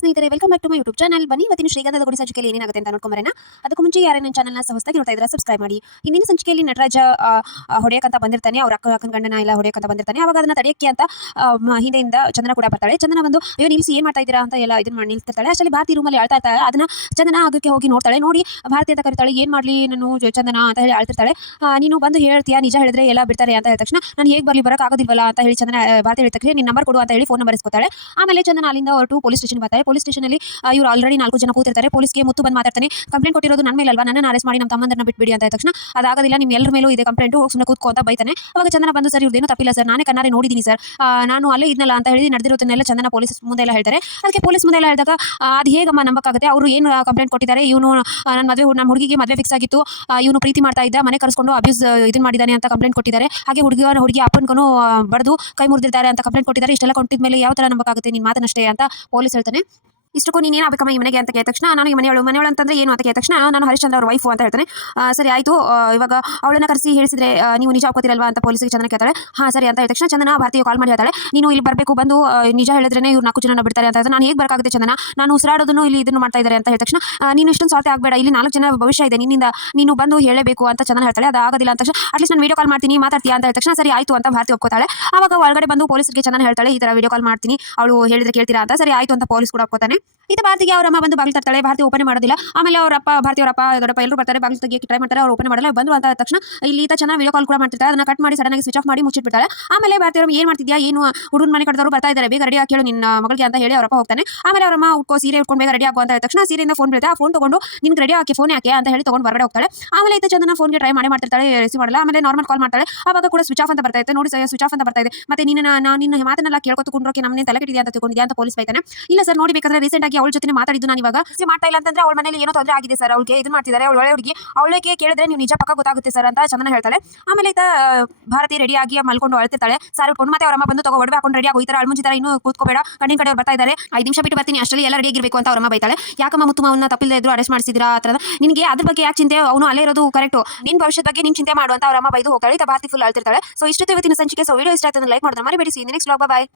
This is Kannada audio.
ಸ್ನೇಹಿತರೆ, welcome back to my YouTube channel. ಬನ್ನಿ ಇವತ್ತಿನ ಶ್ರೀಗಂಧದ ಗುಡಿ ಸಂಚಿಕೆಯಲ್ಲಿ ಏನಾಗುತ್ತೆ ಅಂತ ನೋಡ್ಕೊಂಬರೋಣ. ಅದಕ್ಕೂ ಮುಂಚೆ ಯಾರೇ ನನ್ನ ಚಾನಲ್ನ ಹೊಸದಾಗಿ ನೋಡ್ತಾ ಇದ್ರೆ ಸಬ್ಸ್ಕ್ರೈಬ್ ಮಾಡಿ. ಹಿಂದಿನ ಸಂಚಿಕೆಯಲ್ಲಿ ನಟರಾಜ ಹೊಡೆಯಕ್ಕಂತ ಬಂದಿರ್ತಾನೆ, ಅವ್ರ ಅಕ್ಕನ ಗಂಡನ ಎಲ್ಲ ಹೊಡೆಯಕ್ಕಂತ ಬಂದಿರ್ತಾನೆ. ಅವಾಗ ಅದನ್ನ ತಡೆಯಕ್ಕೆ ಅಂತ ಹಿಂದೆಯಿಂದ ಚಂದನ ಕೂಡ ಬರ್ತಾಳೆ. ಚಂದನ ಬಂದು ಅಯ್ಯೋ ನಿಲ್ಸಿ ಏನ್ ಮಾಡ್ತಾ ಇದ್ದೀರಾ ಅಂತ ಎಲ್ಲ ಇದನ್ನ ಮಾಡಿ ನಿಲ್ತಿರ್ತಾಳೆ. ಅಷ್ಟರಲ್ಲಿ ಭಾರತಿ ರೂಮಲ್ಲಿ ಅಳ್ತಾ ಇರ್ತಾಳೆ. ಅದನ್ನ ಚಂದನ ಆಗಕ್ಕೆ ಹೋಗಿ ನೋಡ್ತಾಳೆ. ನೋಡಿ ಭಾರತಿ ಅಂತ ಕರಿತಾಳೆ. ಏನ್ ಮಾಡ್ಲಿ ನಾನು ಚಂದನ ಅಂತ ಹೇಳಿ ಅಳ್ತಿರ್ತಾಳೆ. ನೀನು ಬಂದು ಹೇಳ್ತೀಯಾ, ನಿಜ ಹೇಳಿದ್ರೆ ಎಲ್ಲ ಬಿಡ್ತಾರೆ ಅಂತ ಹೇಳಿದ ತಕ್ಷಣ ನಾನು ಹೇಗೆ ಬರ್ಲಿ, ಬರಕ್ ಆಗೋದಿಲ್ವಲ್ಲ ಅಂತ ಹೇಳಿ ಚಂದನ ಭಾರತಿ ಹೇಳಿದ ತಕ್ಷಣ ನಿನ್ನ ನಂಬರ್ ಕೊಡು ಅಂತ ಹೇಳಿ ಫೋನ್ ನಂಬರ್ ಇಸ್ಕೊತಾಳೆ. ಆಮೇಲೆ ಚಂದನ ಅಲ್ಲಿಂದ ಹೊರಟು ಪೊಲೀಸ್ ಸ್ಟೇಷನ್ ಬರ್ತಾರೆ. ಪೊಲೀಸ್ ಸ್ಟೇಷನ್ ಅಲ್ಲಿ ಇವ್ರು ಆಲ್ರೆಡಿ 4 ಜನ ಕೂತಿರ್ತಾರೆ. ಪೊಲೀಸ್ಗೆ ಮುತ್ತು ಬಂದು ಮಾತಾಡ್ತಾನೆ. ಕಂಪ್ಲೇಂಟ್ ಕೊಟ್ಟಿರೋದು ನನ್ನ ಮೇಲೆ ಅಲ್ವಾ, ನನ್ನ ಅರೆಸ್ಟ್ ಮಾಡಿ ನಮ್ಮ ತಮ್ಮಂದರನ್ನ ಬಿಟ್ಬಿಡಿ ಅಂತ ತಕ್ಷಣ ಅದಾಗೋದಿಲ್ಲ, ನಿಮ್ಮ ಎಲ್ಲರ ಮೇಲೂ ಇದೆ ಕಂಪ್ಲೇಂಟ್, ಹೋಗಿ ಸುಮ್ಮನೆ ಕೂತ್ಕೋ ಅಂತ ಬೈತಾನೆ. ಅವಾಗ ಚಂದನ ಬಂದು ಸರ್ ಇವ್ರದೇನು ತಪ್ಪಿಲ್ಲ ಸರ್, ನಾನೇ ಕಣ್ಣಾರೆ ನೋಡಿದ್ದೀನಿ ಸರ್, ನಾನು ಅಲ್ಲೇ ಇದ್ನಲ್ಲ ಅಂತ ಹೇಳಿ ನಡೆದಿರೋದನ್ನೆಲ್ಲ ಚಂದನ ಪೊಲೀಸ್ ಮುಂದೆ ಎಲ್ಲ ಹೇಳ್ತಾರೆ. ಅದಕ್ಕೆ ಪೊಲೀಸ್ ಮುಂದೆ ಎಲ್ಲ ಹೇಳಿದಾಗ ಅದು ಹೇಗಮ್ಮ ನಂಬಕ್ಕಾಗುತ್ತೆ, ಅವರು ಏನು ಕಂಪ್ಲೇಂಟ್ ಕೊಟ್ಟಿದ್ದಾರೆ, ಇವನು ನಮ್ಮ ಹುಡುಗಿಗೆ ಮದುವೆ ಫಿಕ್ಸ್ ಆಗಿತ್ತು, ಇವನು ಪ್ರೀತಿ ಮಾಡ್ತಾ ಇದ್ದ, ಮನೆ ಕರೆಸ್ಕೊಂಡು ಅಬ್ಯೂಸ್ ಇದನ್ನ ಮಾಡಿದ್ದಾನೆ ಅಂತ ಕಂಪ್ಲೇಂಟ್ ಕೊಟ್ಟಿದ್ದಾರೆ. ಹಾಗೆ ಹುಡುಗಿ ಅಪ್ಪನ್ಗೂ ಬಡ್ದು ಕೈ ಮುರಿದಿರ್ತಾರೆ ಅಂತ ಕಂಪ್ಲೇಂಟ್ ಕೊಟ್ಟಿದ್ದಾರೆ. ಇಷ್ಟೆಲ್ಲ ಕೊಟ್ಟಿದ ಮೇಲೆ ಯಾವ ತರ ನಂಬಕ್ಕಾಗುತ್ತೆ ನಿನ್ನ ಮಾತನಷ್ಟೇ ಅಂತ ಪೊಲೀಸ್ ಹೇಳ್ತಾನೆ. ಇಷ್ಟಕ್ಕೂ ನೀನು ಏನು ಆಗಬೇಕಮ್ಮ ಈ ಮನೆಗೆ ಅಂತ ಕೇಳಿದ ತಕ್ಷಣ ನಾನು ಈ ಮನೆಯವಳು ಅಂತಂದ್ರೆ ಏನು ಅಂತ ಕೇಳಿದ ತಕ್ಷಣ ನಾನು ಹರಿಶ್ಚಂದ್ರ ಅವ್ರ ವೈಫು ಅಂತ ಹೇಳ್ತಾನೆ. ಸರಿ ಆಯಿತು, ಇವಾಗ ಅವಳನ್ನ ಕರೆಸಿ ಹೇಳಿಸಿದ್ರೆ ನೀವು ನಿಜ ಒಪ್ಕೋತಿರಲ್ವಾ ಅಂತ ಪೊಲೀಸಿಗೆ ಚಂದನ ಕೇಳ್ತಾಳೆ. ಸರಿ ಅಂತ ಹೇಳಿದ ತಕ್ಷಣ ಚಂದನ ಭಾರತೀಯ ಕಾಲ್ ಮಾಡಿ ಹೇಳ್ತಾಳೆ, ನೀನು ಇಲ್ಲಿ ಬರಬೇಕು, ಬಂದು ನಿಜ ಹೇಳಿದ್ರೆ ಇವ್ರು 4 ಜನ ಬಿಡ್ತಾರೆ ಅಂತ ಹೇಳ್ತಾರೆ. ನಾನು ಹೇಗೆ ಬರಕಾಗುತ್ತೆ ಚಂದನ, ನಾನು ಉಸಿರಾಡೋದನ್ನು ಇಲ್ಲಿ ಇದನ್ನು ಮಾಡ್ತಾ ಇದ್ದಾರೆ ಅಂತ ಹೇಳಿದ ತಕ್ಷಣ ನೀನು ಇಷ್ಟೊಂದು ಸ್ವಾರ್ಥ ಆಗಬೇಡ, ಇಲ್ಲಿ 4 ಜನ ಭವಿಷ್ಯ ಇದೆ ನಿನ್ನಿಂದ, ನೀನು ಬಂದು ಹೇಳಬೇಕು ಅಂತ ಚಂದನ ಹೇಳ್ತಾಳೆ. ಅದು ಆಗೋದಿಲ್ಲ ಅಂತ ತಕ್ಷಣ ಅಟ್ಲೀಸ್ಟ್ ನಾನು ವಿಡಿಯೋ ಕಾಲ್ ಮಾಡ್ತೀನಿ ಮಾತಾಡ್ತೀಯಾ ಅಂತ ಹೇಳಿದ ತಕ್ಷಣ ಸರಿ ಆಯಿತು ಅಂತ ಭಾರತಿ ಒಪ್ಕೋತಾಳೆ. ಆವಾಗ ಒಳಗಡೆ ಬಂದು ಪೊಲೀಸರಿಗೆ ಚಂದನ ಹೇಳ್ತಾಳೆ, ಈ ಥರ ವಿಡಿಯೋ ಕಾಲ್ ಮಾಡ್ತೀನಿ, ಅವಳು ಹೇಳಿದ್ರೆ ಕೇಳ್ತೀರಾ ಅಂತ. ಸರಿ ಆಯಿತು ಅಂತ ಪೊಲೀಸ್ ಕೂಡ ಒಪ್ಕೋತಾನೆ. ಇದು ಭಾರತಿಗೆ ಅವರಮ್ಮ ಬಂದು ಬಾಗಿಲು ತರ್ತಾಳೆ. ಭಾರತಿ ಓಪನ್ ಮಾಡೋದಿಲ್ಲ. ಆಮೇಲೆ ಅವರಪ್ಪ ಭಾರತಿಯವರಪ್ಪ ದೊಡ್ಡಪ್ಪ ಎಲ್ಲರೂ ಬರ್ತಾರೆ. ಬಾಗಿಲು ತೆಗಿಯಕ್ಕೆ ಟ್ರೈ ಮಾಡ್ತಾರೆ, ಅವ್ರು ಓಪನ್ ಮಾಡಲ್ಲ. ಬಂದು ಅಂತ ತಕ್ಷಣ ಇಲ್ಲಿ ಈತ ಚೆನ್ನಾಗಿ ವಿಡಿಯೋ ಕಾಲ್ ಕೂಡ ಮಾಡ್ತಿರ್ತಾರೆ. ಅದನ್ನ ಕಟ್ ಮಾಡಿ ಸಡನ್ ಆಗಿ ಸ್ವಿಚ್ ಆಫ್ ಮಾಡಿ ಮುಚ್ಚಿಟ್ಬಿಡ್ತಾಳೆ. ಆಮೇಲೆ ಭಾರತಿಯವರು ಏನು ಮಾಡ್ತಿದ್ಯಾ, ಏನು ಹುಡುಗನ ಮನೆ ಕಡೆದವರು ಬರ್ತಾ ಇದ್ದಾರೆ, ಬೇಗ ರೆಡಿ ಆಗಿ ಕೇಳು ನಿನ್ನ ಮಗಳಿಗೆ ಅಂತ ಹೇಳಿ ಅವರಪ್ಪ ಹೋಗ್ತಾನೆ. ಆಮೇಲೆ ಅವರಮ್ಮ ಉಟ್ಕೋ ಸೀರೆ ಉಟ್ಕೊಂಡು ಬೇಗ ರೆಡಿ ಆಗೋ ಅಂತ ಹೇಳಿದ ತಕ್ಷಣ ಸೀರೆಯಿಂದ ಫೋನ್ ಬೀಳುತ್ತೆ. ಆ ಫೋನ್ ತಗೊಂಡು ನಿನ್ಗೆ ರೆಡಿ ಹಾಕಿ ಫೋನ್ ಯಾಕೆ ಅಂತ ಹೇಳಿ ತಗೊಂಡು ಹೊರಗಡೆ ಹೋಗ್ತಾಳೆ. ಆಮೇಲೆ ಈತ ಚಂದನ ಫೋನ್ಗೆ ಟ್ರೈ ಮಾಡ್ತಿರ್ತಾಳೆ, ರಿಸೀವ್ ಮಾಡಲ್ಲ. ಆಮೇಲೆ ನಾರ್ಮಲ್ ಕಾಲ್ ಮಾಡ್ತಾಳೆ. ಆವಾಗ ಕೂಡ ಸ್ವಿಚ್ ಆಫ್ ಅಂತ ಬರ್ತಾ ಇದೆ. ನೋಡಿ ಸ್ವಿಚ್ ಆಫ್ ಅಂತ ಬರ್ತಾ ಇದೆ. ಮತ್ತೆ ನಿನ್ನ ಮಾತನ್ನೆಲ್ಲ ಕೇಳ್ಕೊತು ಕುಂಡ್ರೋಕೆ ನಮ್ಮನೆ ತಲೆ ಕೆಟ್ಟಿದ್ಯಾ ಅಂತ ತಿಳ್ಕೊಂಡಿದ್ಯಾ ಅಂತ ಪೊಲೀಸ್ ಬೈತಾನೆ. ಇಲ್ಲ ಸರ್, ನೋಡಿ ಬೇಕಾದ್ರೆ ರೀಸೆಂಟ್ ಆಗಿ ಅವಳ ಜೊತೆ ಮಾತಾಡಿದ್ದು ನಾನು ಇವಾಗ ಮಾಡ್ತಾ ಇಲ್ಲ ಅಂತಂದ್ರೆ ಅವಳ ಮನೇಲಿ ಏನೋ ತೊಂದರೆ ಆಗಿದೆ ಸರ್, ಅವಳಿಗೆ ಇದು ಮಾಡ್ತಿದ್ದಾರೆ, ಅವಳು ಒಳ್ಳೆ ಹುಡುಗಿ, ಅವಳಿಗೆ ಕೇಳಿದ್ರೆ ನೀವು ನಿಜ ಪಕ್ಕ ಗೊತ್ತಾಗುತ್ತೆ ಸರ್ ಅಂತ ಚಂದನ ಹೇಳ್ತಾಳೆ. ಆಮೇಲೆ ಈತ ಭಾರತಿ ರೆಡಿ ಆಗಿ ಮಲ್ಕೊಂಡು ಅಳ್ತಿರ್ತಾಳೆ. ಸಾರಿ ಉಟ್ಕೊಂಡು ಮತ್ತೆ ಅವರಮ್ಮ ಬಂದು ತಗೋ ಒಡವೆ ಹಾಕೊಂಡು ರೆಡಿ ಆಗೋ, ಈ ತರ ಅಳ್ಮುಂಚಿ ತರ ಇನ್ನೂ ಕೂತ್ಕೋಬೇಡ, ಗಂಡಿನ ಕಡೆ ಬರ್ತಾ ಇದ್ದಾರೆ, 5 ನಿಮಿಷ ಬಿಟ್ಟು ಬರ್ತೀನಿ, ಅಷ್ಟರಲ್ಲಿ ಎಲ್ಲ ರೆಡಿ ಆಗಿರ್ಬೇಕು ಅಂತ ಅವರಮ್ಮ ಬೈತಾಳೆ. ಯಾಕಮ್ಮ ಮುತ್ತು ಮಾವನ್ನ ತಪ್ಪಿಲ್ಲದೆ ಇದ್ರು ಅರೆಸ್ಟ್ ಮಾಡಿಸಿದ್ರಾ ಆ ಥರ, ನಿನಗೆ ಅದ್ರ ಬಗ್ಗೆ ಯಾಕೆ ಚಿಂತೆ, ಅವನು ಅಲ್ಲೇ ಇರೋದು ಕರೆಕ್ಟು, ನಿನ್ನ ಭವಿಷ್ಯದ ಬಗ್ಗೆ ನೀನು ಚಿಂತೆ ಮಾಡು ಅಂತ ಅವರಮ್ಮ ಬೈದು ಹೋಗ್ತಾಳೆ. ಭಾರತಿ ಫುಲ್ ಅಳ್ತಿರ್ತಾಳೆ. ಸೊ ಇಷ್ಟು ಇವತ್ತಿನ ಸಂಚಿಕೆ. ಸೊ ವಿಡಿಯೋ ಇಷ್ಟ ಆಯ್ತು ಲೈಕ್ ಮಾಡಿದ್ರೆ ಮರಿಬೇಡಿ. ಸಿ ನೆಕ್ಸ್ಟ್ ವ್ಲಾಗ್, ಬಾಯ್.